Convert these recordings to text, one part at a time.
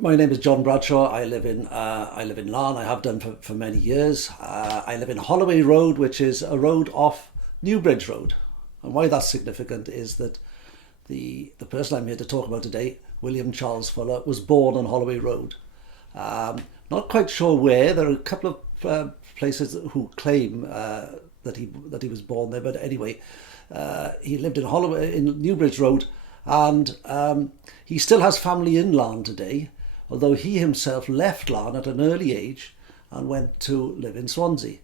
My name is John Bradshaw. I live in Larne. I have done for many years. I live in Holloway Road, which is a road off Newbridge Road. And why that's significant is that the person I'm here to talk about today, William Charles Fuller, was born on Holloway Road. Not quite sure where. There are a couple of places who claim that he was born there, but anyway, he lived in Newbridge Road, and he still has family in Larne today, although he himself left Larne at an early age and went to live in Swansea.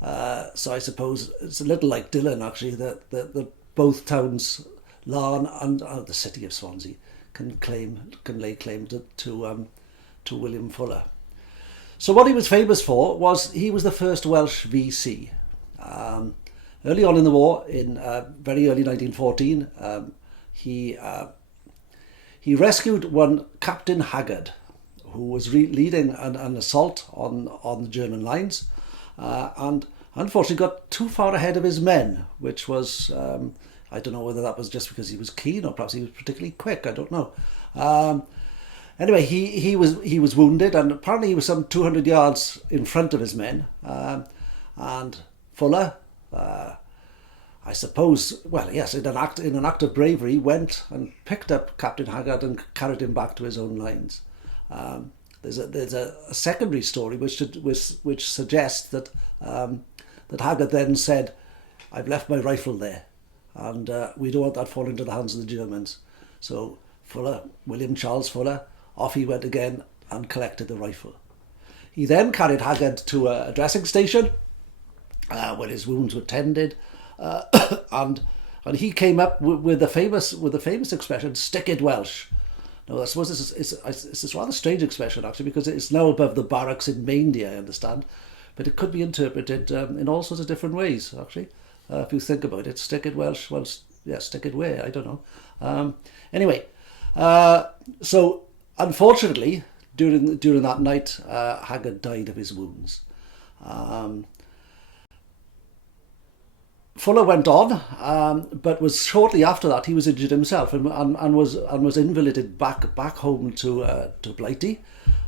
So I suppose it's a little like Dylan, actually, that both towns, Larne and the city of Swansea, can lay claim to William Fuller. So what he was famous for was he was the first Welsh VC. Early on in the war, in very early 1914, he rescued one Captain Haggard, who was leading an assault on the German lines, and unfortunately got too far ahead of his men, which was, I don't know whether that was just because he was keen or perhaps he was particularly quick, I don't know. Anyway, he was wounded, and apparently he was some 200 yards in front of his men, and Fuller, I suppose, well, yes, in an act of bravery, went and picked up Captain Haggard and carried him back to his own lines. There's a secondary story which suggests that Haggard then said, "I've left my rifle there, and we don't want that falling into the hands of the Germans." So William Charles Fuller, off he went again and collected the rifle. He then carried Haggard to a dressing station where his wounds were tended. And he came up with the famous expression, "Stick it Welsh." Now I suppose it's a rather strange expression, actually, because it's now above the barracks in Maindy, I understand, but it could be interpreted in all sorts of different ways, actually, if you think about it. Stick it Welsh, well, yeah, stick it where, I don't know. Anyway, so unfortunately during that night, Haggard died of his wounds. Fuller went on, but was shortly after that he was injured himself and was invalided back home to Blighty,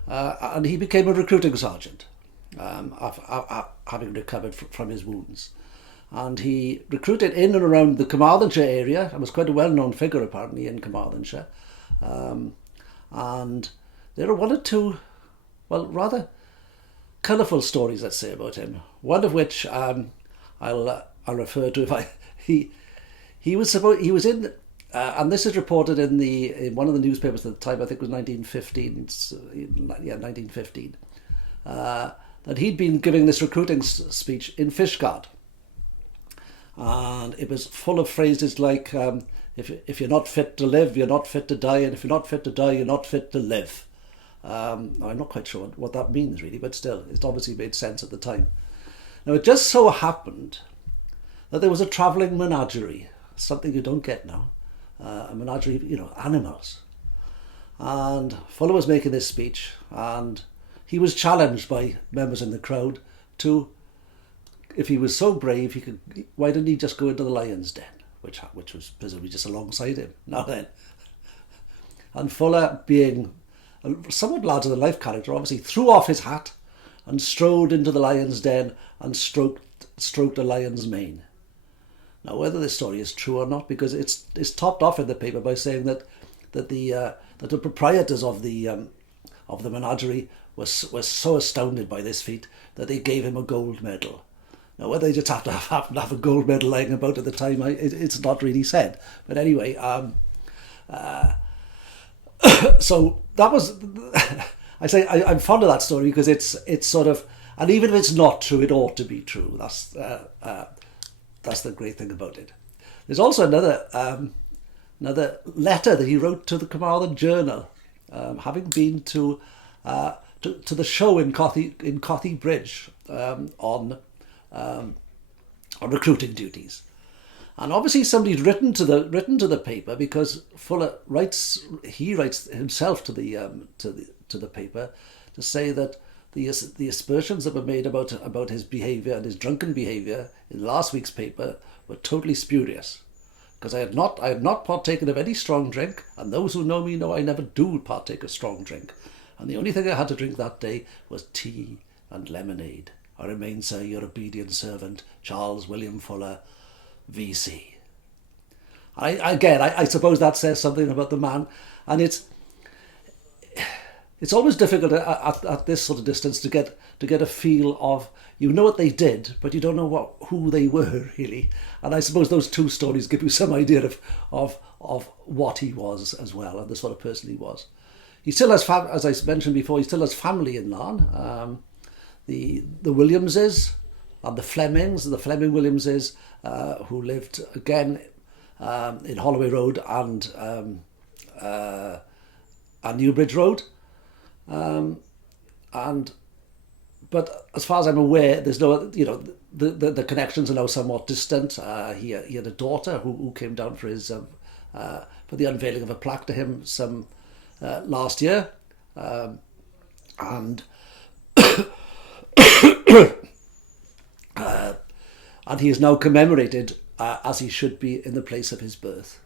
and he became a recruiting sergeant, having recovered from his wounds, and he recruited in and around the Carmarthenshire area and was quite a well-known figure apparently in Carmarthenshire, and there are one or two, well, rather colourful stories, let's say, about him. One of which I'll refer to he was in, and this is reported in one of the newspapers at the time. I think it was 1915. Yeah, 1915. That he'd been giving this recruiting speech in Fishguard, and it was full of phrases like, "If you're not fit to live, you're not fit to die, and if you're not fit to die, you're not fit to live." I'm not quite sure what that means really, but still, it obviously made sense at the time. Now, it just so happened that there was a travelling menagerie, something you don't get now, a menagerie, animals. And Fuller was making this speech, and he was challenged by members in the crowd to, if he was so brave, why didn't he just go into the lion's den, which was presumably just alongside him. Now then, and Fuller, being a somewhat larger-than-life character, obviously threw off his hat and strode into the lion's den and stroked a lion's mane. Now, whether this story is true or not, because it's topped off in the paper by saying that the proprietors of the menagerie was so astounded by this feat that they gave him a gold medal. Now, whether they just happen to have a gold medal lying about at the time, it's not really said. But anyway, so that was. I'm fond of that story because it's sort of, and even if it's not true, it ought to be true. That's the great thing about it. There's also another letter that he wrote to the Carmarthen Journal, having been to the show in Cothi Bridge on recruiting duties, and obviously somebody's written to the paper, because Fuller writes himself to the paper to say that the aspersions that were made about his behaviour and his drunken behaviour in last week's paper were totally spurious. because I had not partaken of any strong drink, and those who know me know I never do partake of strong drink. And the only thing I had to drink that day was tea and lemonade. I remain, sir, your obedient servant, Charles William Fuller, VC. I suppose that says something about the man, and it's always difficult at this sort of distance to get a feel of, you know what they did, but you don't know who they were really. And I suppose those two stories give you some idea of what he was as well, and the sort of person he was. He still has, as I mentioned before, he still has family in Larne. The Williamses and the Flemings, the Fleming Williamses, who lived again in Holloway Road and Newbridge Road. But as far as I'm aware, there's no, the connections are now somewhat distant. He had a daughter who came down for his for the unveiling of a plaque to him some last year, and and he is now commemorated as he should be in the place of his birth.